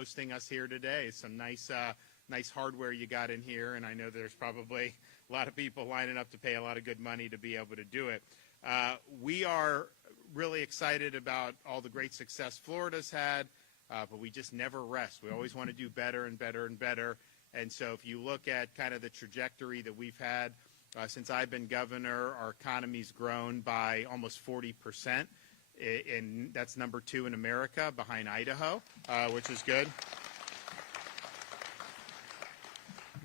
hosting us here today. Some nice hardware you got in here, and I know there's probably a lot of people lining up to pay a lot of good money to be able to do it. We are really excited about all the great success Florida's had, but we just never rest. We always want to do better and better and better. And so if you look at kind of the trajectory that we've had since I've been governor, our economy's grown by almost 40%. And that's number 2 in America behind Idaho, which is good.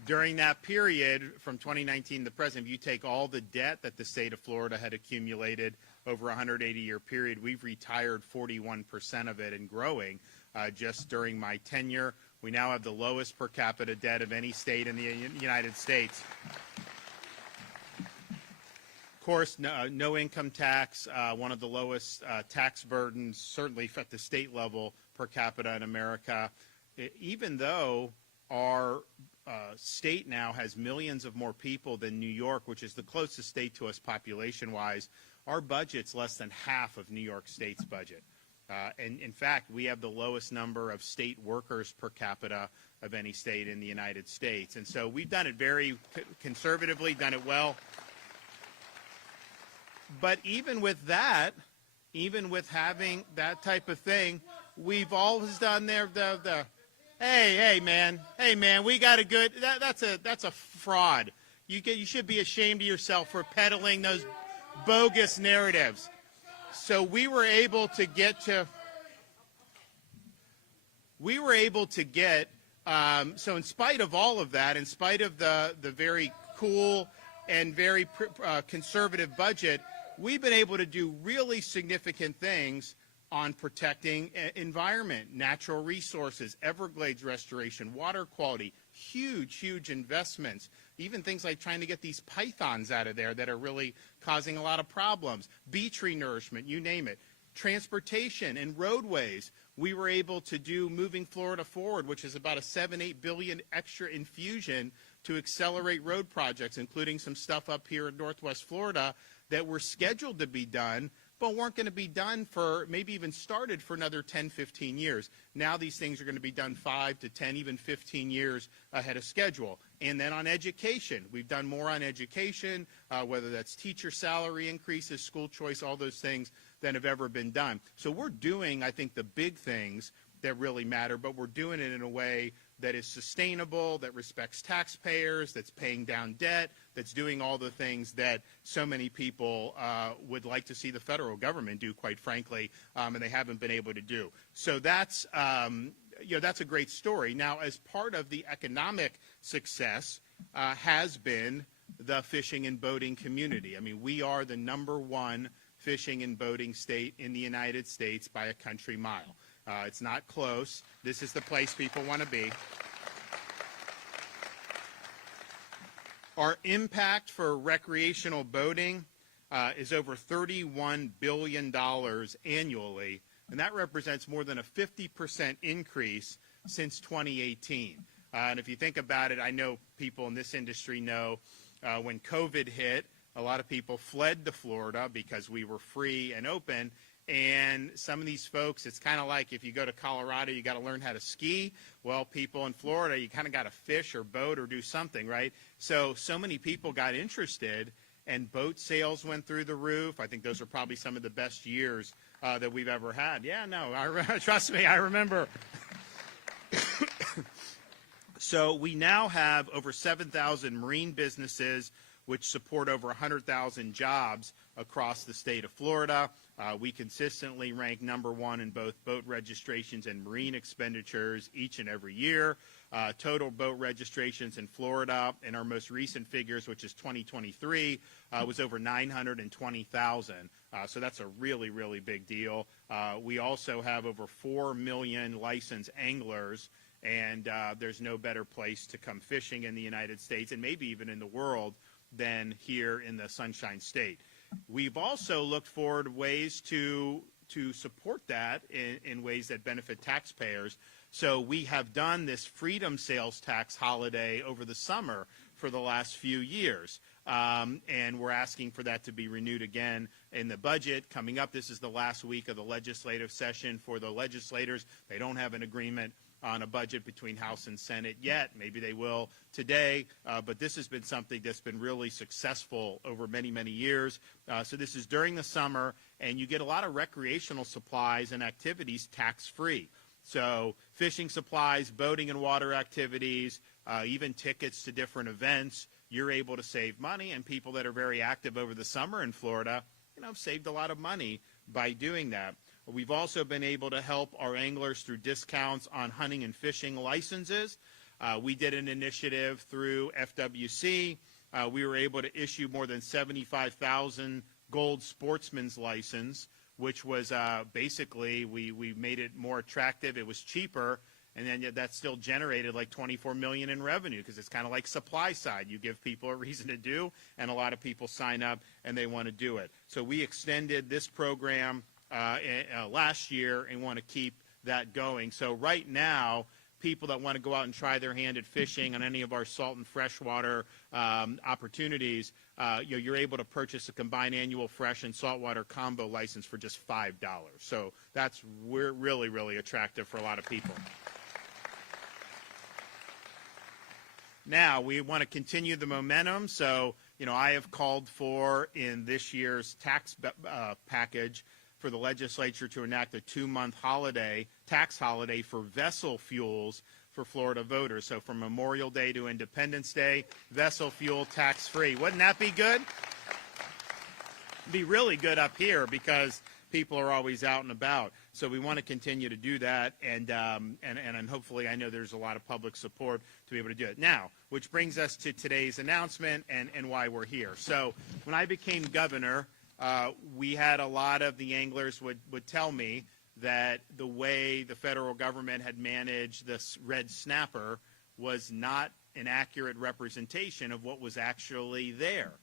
During that period from 2019 to present, if you take all the debt that the state of Florida had accumulated over a 180-year period, we've retired 41% of it and growing just during my tenure. We now have the lowest per capita debt of any state in the United States. Of course, no income tax, one of the lowest tax burdens, certainly at the state level per capita in America. Even though our state now has millions of more people than New York, which is the closest state to us population-wise, our budget's less than half of New York State's budget. And in fact, we have the lowest number of state workers per capita of any state in the United States. And so we've done it very conservatively, done it well. But even with that, even with having that type of thing, we've always done hey man, we got a good, that's a fraud. You should be ashamed of yourself for peddling those bogus narratives. So we were able to get, so in spite of all of that, in spite of the very cool and very conservative budget, we've been able to do really significant things on protecting environment, natural resources, Everglades restoration, water quality, huge investments, even things like trying to get these pythons out of there that are really causing a lot of problems, beach renourishment, you name it, transportation and roadways. We were able to do Moving Florida Forward, which is about a $7-8 billion extra infusion to accelerate road projects, including some stuff up here in Northwest Florida that were scheduled to be done, but weren't going to be done for, maybe even started for another 10, 15 years. Now these things are going to be done 5 to 10, even 15 years ahead of schedule. And then on education, we've done more on education, whether that's teacher salary increases, school choice, all those things than have ever been done. So we're doing, I think, the big things that really matter, but we're doing it in a way that is sustainable, that respects taxpayers, that's paying down debt, that's doing all the things that so many people would like to see the federal government do, quite frankly, and they haven't been able to do. So that's, that's a great story. Now, as part of the economic success has been the fishing and boating community. I mean, we are the #1 fishing and boating state in the United States by a country mile. It's not close. This is the place people want to be. Our impact for recreational boating is over $31 billion annually, and that represents more than a 50% increase since 2018. And if you think about it, I know people in this industry know when COVID hit, a lot of people fled to Florida because we were free and open. And some of these folks, it's kind of like if you go to Colorado, you got to learn how to ski. Well, people in Florida, you kind of got to fish or boat or do something, right? So many people got interested, and boat sales went through the roof. I think those are probably some of the best years that we've ever had. Yeah, no, trust me, I remember. So we now have over 7,000 marine businesses, which support over 100,000 jobs across the state of Florida. We consistently rank #1 in both boat registrations and marine expenditures each and every year. Total boat registrations in Florida in our most recent figures, which is 2023, was over 920,000. So that's a really, really big deal. We also have over 4 million licensed anglers, and there's no better place to come fishing in the United States, and maybe even in the world, than here in the Sunshine State. We've also looked forward ways to support that in ways that benefit taxpayers. So we have done this freedom sales tax holiday over the summer for the last few years. And we're asking for that to be renewed again in the budget coming up. This is the last week of the legislative session for the legislators. They don't have an agreement on a budget between House and Senate yet. Maybe they will today, but this has been something that's been really successful over many, many years. So this is during the summer, and you get a lot of recreational supplies and activities tax-free. So fishing supplies, boating and water activities, even tickets to different events, you're able to save money, and people that are very active over the summer in Florida, have saved a lot of money by doing that. We've also been able to help our anglers through discounts on hunting and fishing licenses. We did an initiative through FWC. We were able to issue more than 75,000 gold sportsman's license, which was basically we made it more attractive. It was cheaper, and then that still generated like $24 million in revenue, because it's kind of like supply side. You give people a reason to do, and a lot of people sign up and they want to do it. So we extended this program last year and want to keep that going. So right now, people that want to go out and try their hand at fishing on any of our salt and freshwater opportunities, you're able to purchase a combined annual fresh and saltwater combo license for just $5. So that's really, really attractive for a lot of people. Now, we want to continue the momentum. So, I have called for in this year's tax package for the legislature to enact a 2-month tax holiday for vessel fuels for Florida voters. So from Memorial Day to Independence Day, vessel fuel tax-free. Wouldn't that be good? It'd be really good up here because people are always out and about. So we want to continue to do that, and hopefully, I know there's a lot of public support to be able to do it. Now, which brings us to today's announcement and why we're here. So when I became governor, we had a lot of the anglers would tell me that the way the federal government had managed this red snapper was not an accurate representation of what was actually there.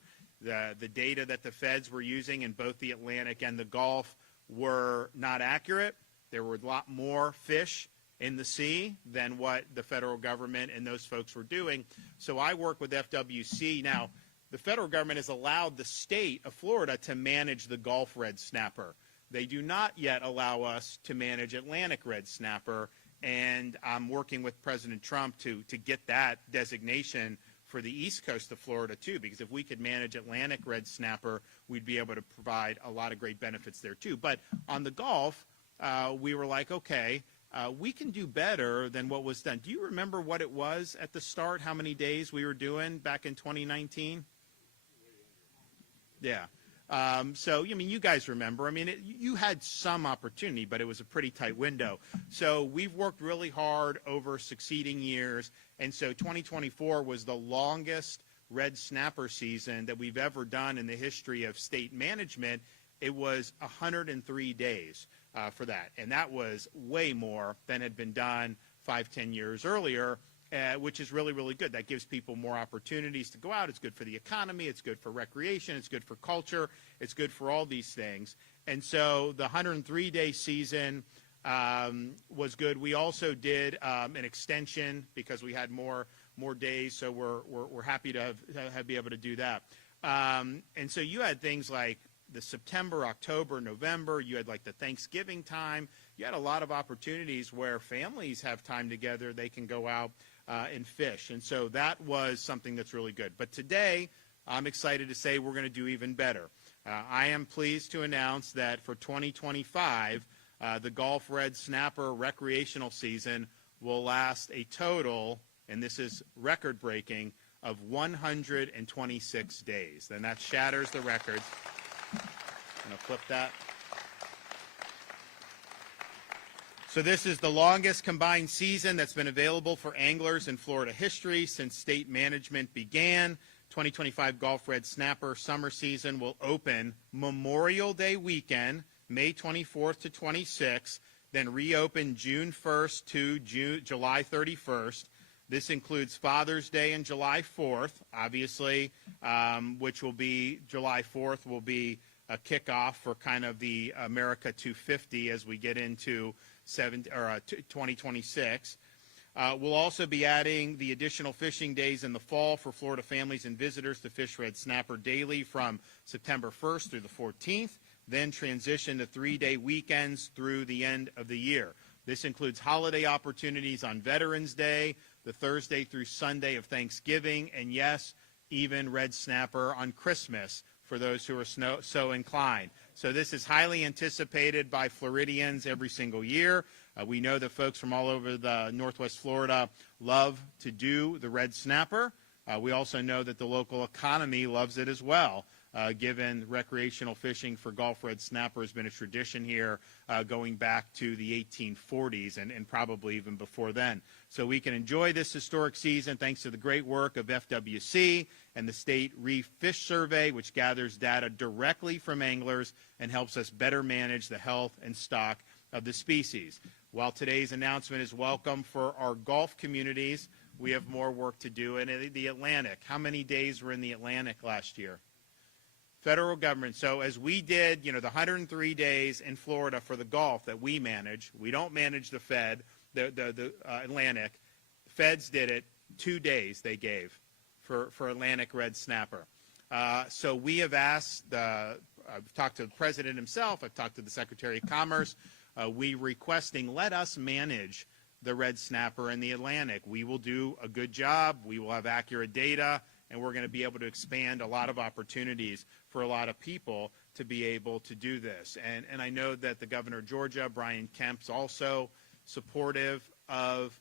The data that the feds were using in both the Atlantic and the Gulf were not accurate. There were a lot more fish in the sea than what the federal government and those folks were doing. So I work with FWC. Now, the federal government has allowed the state of Florida to manage the Gulf red snapper. They do not yet allow us to manage Atlantic red snapper, and I'm working with President Trump to get that designation for the east coast of Florida too, because if we could manage Atlantic red snapper, we'd be able to provide a lot of great benefits there too. But on the Gulf, we were like, okay, we can do better than what was done. Do you remember what it was at the start, how many days we were doing back in 2019? Yeah. So, you guys remember. You had some opportunity, but it was a pretty tight window. So we've worked really hard over succeeding years, and so 2024 was the longest red snapper season that we've ever done in the history of state management. It was 103 days for that, and that was way more than had been done 5-10 years earlier. Which is really, really good. That gives people more opportunities to go out. It's good for the economy. It's good for recreation. It's good for culture. It's good for all these things. And so the 103-day season was good. We also did an extension because we had more days, so we're happy to be able to do that. And so you had things like the September, October, November. You had like the Thanksgiving time. You had a lot of opportunities where families have time together. They can go out and fish. And so that was something that's really good. But today, I'm excited to say we're going to do even better. I am pleased to announce that for 2025, the Gulf red snapper recreational season will last a total, and this is record-breaking, of 126 days. And that shatters the records. I'm going to flip that. So this is the longest combined season that's been available for anglers in Florida history since state management began. 2025 Gulf red snapper summer season will open Memorial Day weekend, May 24th to 26th, then reopen June 1st to July 31st. This includes Father's Day and July 4th, obviously, which will be July 4th will be a kickoff for kind of the America 250 as we get into 2026. We'll also be adding the additional fishing days in the fall for Florida families and visitors to fish red snapper daily from September 1st through the 14th, then transition to 3-day weekends through the end of the year. This includes holiday opportunities on Veterans Day, the Thursday through Sunday of Thanksgiving, and yes, even red snapper on Christmas for those who are so inclined. So this is highly anticipated by Floridians every single year. We know that folks from all over the Northwest Florida love to do the red snapper. We also know that the local economy loves it as well, given recreational fishing for Gulf red snapper has been a tradition here going back to the 1840s and probably even before then. So we can enjoy this historic season thanks to the great work of FWC and the State Reef Fish Survey, which gathers data directly from anglers and helps us better manage the health and stock of the species. While today's announcement is welcome for our Gulf communities, we have more work to do in the Atlantic. How many days were in the Atlantic last year? Federal government. So as we did, the 103 days in Florida for the Gulf that we manage, we don't manage the the Atlantic. Feds did it 2 days they gave for Atlantic red snapper. So we have asked, I've talked to the president himself, I've talked to the Secretary of Commerce, we requesting let us manage the red snapper in the Atlantic. We will do a good job, we will have accurate data, and we're going to be able to expand a lot of opportunities for a lot of people to be able to do this. And I know that the governor of Georgia, Brian Kemp's also supportive of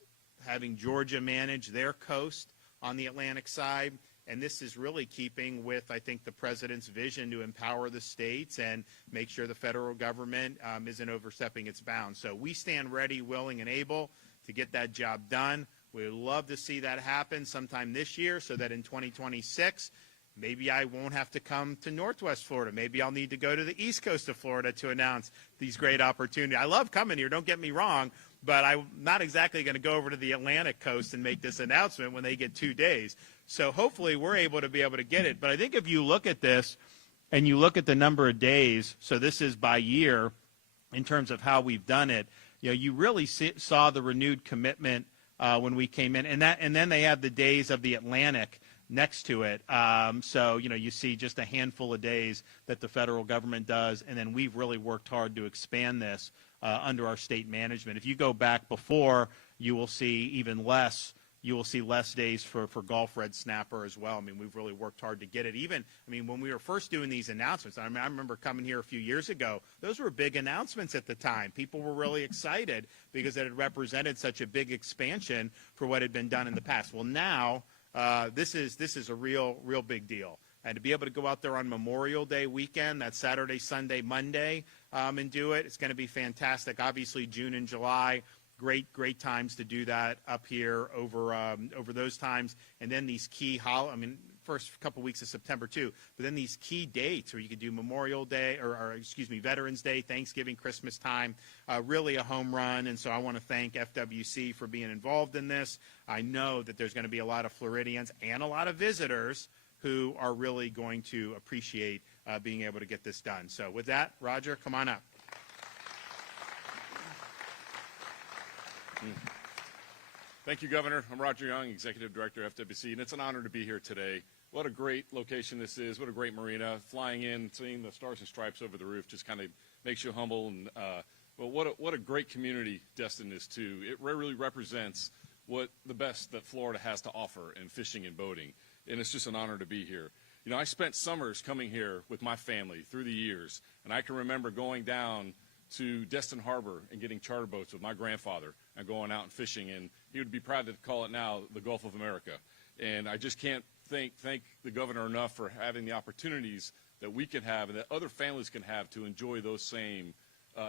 having Georgia manage their coast on the Atlantic side. And this is really keeping with, I think, the president's vision to empower the states and make sure the federal government isn't overstepping its bounds. So we stand ready, willing, and able to get that job done. We would love to see that happen sometime this year so that in 2026, maybe I won't have to come to Northwest Florida. Maybe I'll need to go to the East Coast of Florida to announce these great opportunities. I love coming here, don't get me wrong, but I'm not exactly going to go over to the Atlantic coast and make this announcement when they get 2 days. So hopefully we're able to get it. But I think if you look at this and you look at the number of days, so this is by year in terms of how we've done it, you really saw the renewed commitment when we came in. And then they have the days of the Atlantic next to it. So, you see just a handful of days that the federal government does, and then we've really worked hard to expand this under our state management. If you go back before, you will see even less. You will see less days for Gulf red snapper as well. I mean, we've really worked hard to get it. When we were first doing these announcements, I remember coming here a few years ago, those were big announcements at the time. People were really excited because it had represented such a big expansion for what had been done in the past. Well, now, this is a real big deal. And to be able to go out there on Memorial Day weekend, that Saturday, Sunday, Monday, and do it, it's going to be fantastic. Obviously, June and July, great times to do that up here over those times. And then these key first couple weeks of September too, but then these key dates where you could do Memorial Day or Veterans Day, Thanksgiving, Christmas time, really a home run. And so I want to thank FWC for being involved in this. I know that there's going to be a lot of Floridians and a lot of visitors who are really going to appreciate being able to get this done. So with that, Roger, come on up. Thank you, Governor. I'm Roger Young, Executive Director of FWC, and it's an honor to be here today. What a great location this is. What a great marina. Flying in, seeing the stars and stripes over the roof just kind of makes you humble. And what a great community Destin is, too. It really represents the best that Florida has to offer in fishing and boating, and it's just an honor to be here. I spent summers coming here with my family through the years, and I can remember going down to Destin Harbor and getting charter boats with my grandfather and going out and fishing, and he would be proud to call it now the Gulf of America. And I just can't thank the governor enough for having the opportunities that we can have and that other families can have to enjoy those same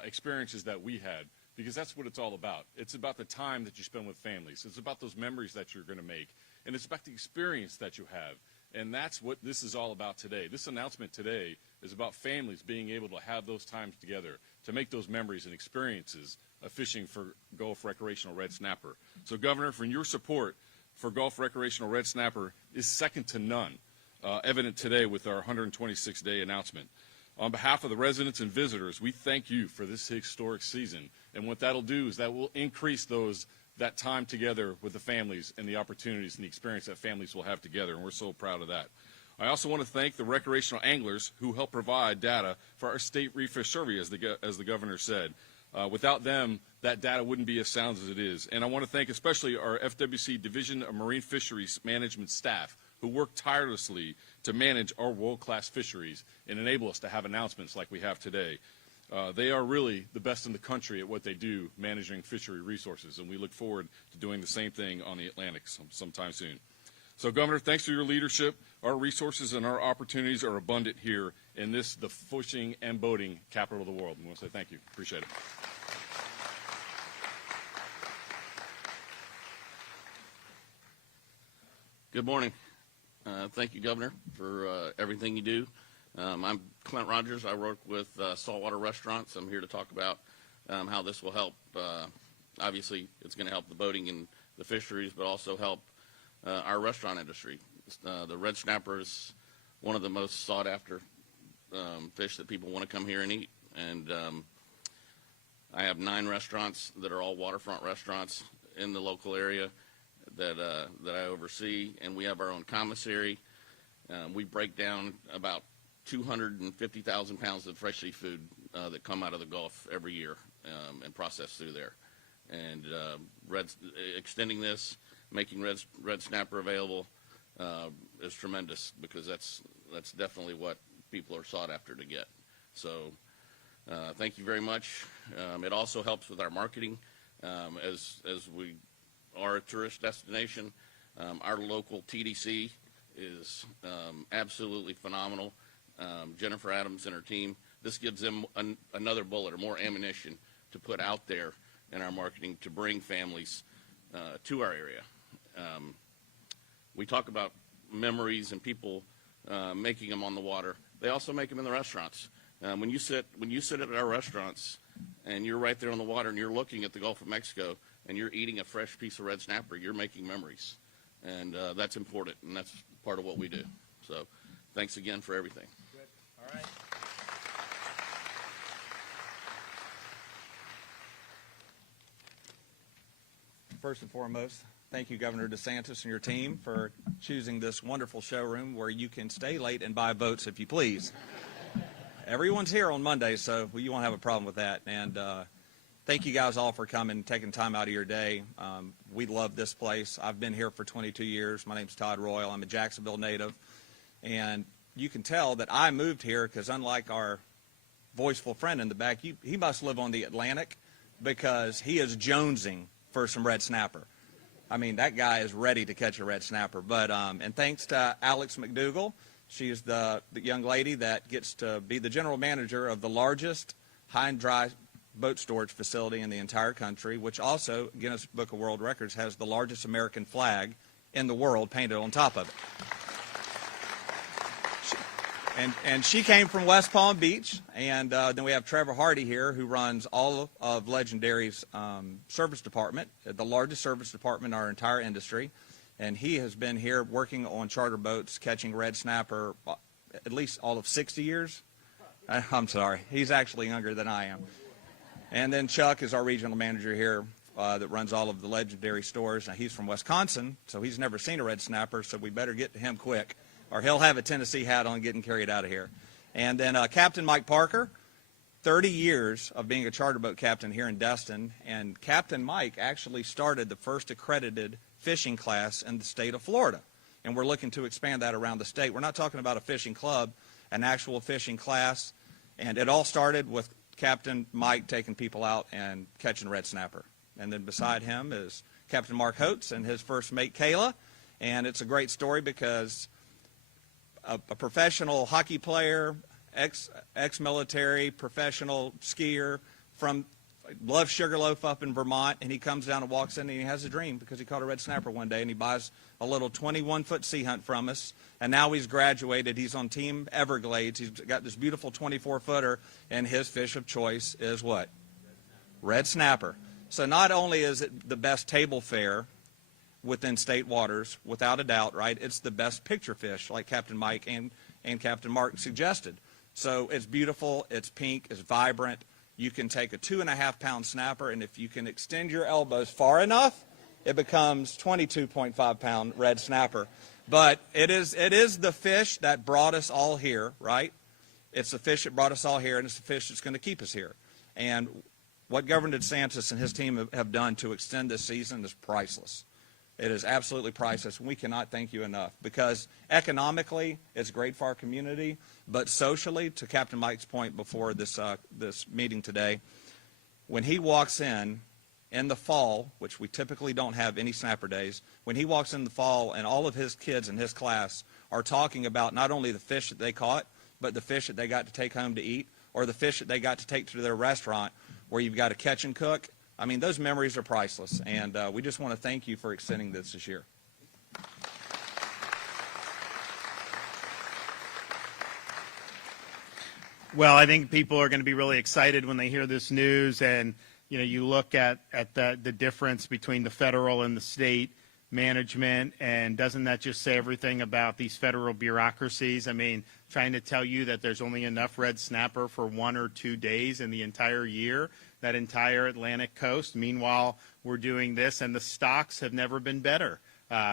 experiences that we had, because that's what it's all about. It's about the time that you spend with families. It's about those memories that you're going to make, and it's about the experience that you have. And that's what this is all about today. This announcement today is about families being able to have those times together, to make those memories and experiences of fishing for Gulf recreational red snapper. So, Governor, for your support for Gulf recreational red snapper is second to none, evident today with our 126-day announcement. On behalf of the residents and visitors, we thank you for this historic season. And what that'll do is that will increase that time together with the families and the opportunities and the experience that families will have together, and we're so proud of that. I also want to thank the recreational anglers who help provide data for our state reef fish survey, as the governor said. Without them, that data wouldn't be as sound as it is. And I want to thank especially our FWC Division of Marine Fisheries Management staff who work tirelessly to manage our world-class fisheries and enable us to have announcements like we have today. They are really the best in the country at what they do, managing fishery resources, and we look forward to doing the same thing on the Atlantic sometime soon. So, Governor, thanks for your leadership. Our resources and our opportunities are abundant here in this, the fishing and boating capital of the world. I want to say thank you. Appreciate it. Good morning. Thank you, Governor, for everything you do. I'm Clint Rogers. I work with Saltwater Restaurants. I'm here to talk about how this will help. Obviously, it's going to help the boating and the fisheries, but also help our restaurant industry. The red snapper is one of the most sought-after fish that people want to come here and eat. And I have 9 restaurants that are all waterfront restaurants in the local area that I oversee, and we have our own commissary. We break down about 250,000 pounds of fresh seafood that come out of the Gulf every year and process through there. And extending this, making red snapper available is tremendous, because that's definitely what people are sought after to get. So thank you very much. It also helps with our marketing as we are a tourist destination. Our local TDC is absolutely phenomenal. Jennifer Adams and her team, this gives them another bullet or more ammunition to put out there in our marketing to bring families to our area. We talk about memories and people making them on the water. They also make them in the restaurants. When you sit at our restaurants and you're right there on the water and you're looking at the Gulf of Mexico and you're eating a fresh piece of red snapper, you're making memories. And that's important, and that's part of what we do. So thanks again for everything. Good. All right. First and foremost, thank you, Governor DeSantis and your team, for choosing this wonderful showroom where you can stay late and buy boats if you please. Everyone's here on Monday, so you won't have a problem with that. And thank you guys all for coming, taking time out of your day. We love this place. I've been here for 22 years. My name's Todd Royal. I'm a Jacksonville native. And you can tell that I moved here because, unlike our voiceful friend in the back, he must live on the Atlantic, because he is jonesing for some red snapper. I mean, that guy is ready to catch a red snapper. But and thanks to Alex McDougall. She's the young lady that gets to be the general manager of the largest high and dry boat storage facility in the entire country, which also, Guinness Book of World Records, has the largest American flag in the world painted on top of it. And she came from West Palm Beach. And then we have Trevor Hardy here, who runs all of Legendary's service department, the largest service department in our entire industry. And he has been here working on charter boats, catching red snapper at least all of 60 years. I'm sorry. He's actually younger than I am. And then Chuck is our regional manager here that runs all of the Legendary stores. Now, he's from Wisconsin, so he's never seen a red snapper, so we better get to him quick, or he'll have a Tennessee hat on getting carried out of here. And then Captain Mike Parker, 30 years of being a charter boat captain here in Destin. And Captain Mike actually started the first accredited fishing class in the state of Florida. And we're looking to expand that around the state. We're not talking about a fishing club, an actual fishing class. And it all started with Captain Mike taking people out and catching red snapper. And then beside him is Captain Mark Holtz and his first mate, Kayla. And it's a great story because a professional hockey player, ex-military, professional skier from loves Sugarloaf up in Vermont, and he comes down and walks in and he has a dream because he caught a red snapper one day, and he buys a little 21-foot sea hunt from us. And now he's graduated. He's on Team Everglades. He's got this beautiful 24-footer, and his fish of choice is what? Red snapper. So not only is it the best table fare within state waters, without a doubt, right? It's the best picture fish, like Captain Mike and Captain Mark suggested. So it's beautiful, it's pink, it's vibrant. You can take a 2.5-pound snapper, and if you can extend your elbows far enough, it becomes 22.5-pound red snapper. But it is the fish that brought us all here, right? It's the fish that brought us all here, and it's the fish that's going to keep us here. And What Governor DeSantis and his team have done to extend this season is priceless. It is absolutely priceless. We cannot thank you enough, because economically it's great for our community, but socially, to Captain Mike's point before this meeting today, when he walks in the fall, which we typically don't have any snapper days, when he walks in the fall and all of his kids in his class are talking about not only the fish that they caught, but the fish that they got to take home to eat, or the fish that they got to take to their restaurant where you've got to catch and cook, I mean, those memories are priceless, and we just want to thank you for extending this year. Well, I think people are going to be really excited when they hear this news, and you look at the difference between the federal and the state management, and doesn't that just say everything about these federal bureaucracies? I mean, trying to tell you that there's only enough red snapper for 1 or 2 days in the entire year, that entire Atlantic coast. Meanwhile, we're doing this, and the stocks have never been better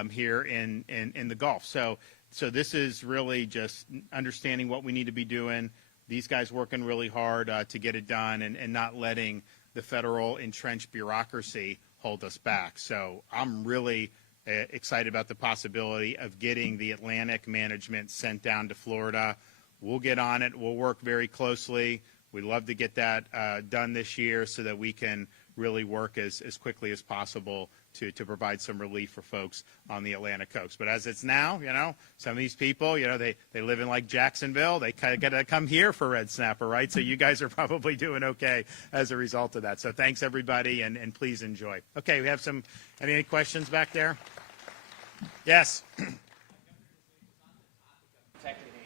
here in the Gulf. So this is really just understanding what we need to be doing. These guys working really hard to get it done, and not letting the federal entrenched bureaucracy hold us back. So I'm really excited about the possibility of getting the Atlantic management sent down to Florida. We'll get on it. We'll work very closely. We'd love to get that done this year so that we can really work as quickly as possible to provide some relief for folks on the Atlantic coast. But as it's now, some of these people, they live in like Jacksonville. They kind of got to come here for red snapper, right? So you guys are probably doing okay as a result of that. So thanks, everybody, and please enjoy. Okay, we have any questions back there? Yes. Protecting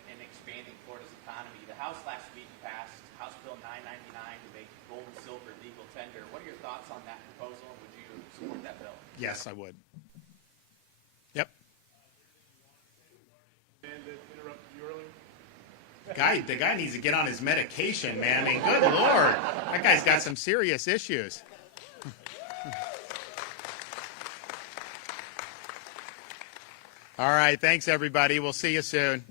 and expanding Florida's economy. The House last week passed House Bill 999 to make gold and silver legal tender. What are your thoughts on that proposal? Would you support that bill? Yes, I would. Yep. The guy needs to get on his medication, man. I mean, good Lord. That guy's got some serious issues. All right. Thanks, everybody. We'll see you soon.